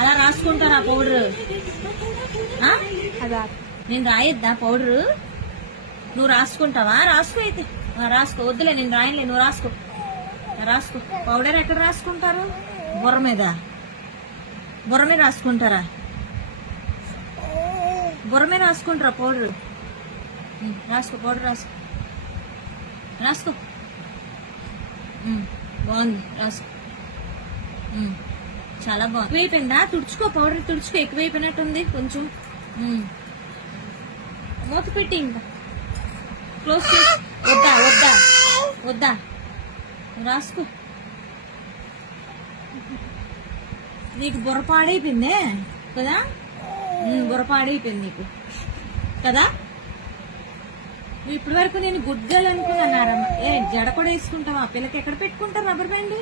అలా రాసుకుంటారా పౌడర్? నేను రాయొద్దా పౌడరు? నువ్వు రాసుకుంటావా? రాసుకో అయితే, రాసుకో. వద్దులే, నేను రాయలే, నువ్వు రాసుకో. పౌడర్ ఎక్కడ రాసుకుంటారు? బుర్ర మీద రాసుకుంటారా? బుర్ర మీద రాసుకుంటారా పౌడర్? రాసుకో, పౌడర్ రాసుకో. బాగుంది, రాసుకో. చాలా బాగుంది. ఎక్కువైపోయిందా? తుడుచుకో, పౌడర్ తుడుచుకో. ఎక్కువైపోయినట్టుంది కొంచెం. మూత పెట్టి ఇంకా క్లోజ్ చేసి. వద్దా రాసుకో. నీకు బుర్ర పాడైపోయిందే కదా? బుర్ర పాడైపోయింది నీకు కదా? ఇప్పటి వరకు నేను గుడ్ గర్ల్ అనుకున్నారమ్మా. జడ కూడా వేసుకుంటావా? పిల్లకి ఎక్కడ పెట్టుకుంటారు రబ్బర్ బ్యాండ్?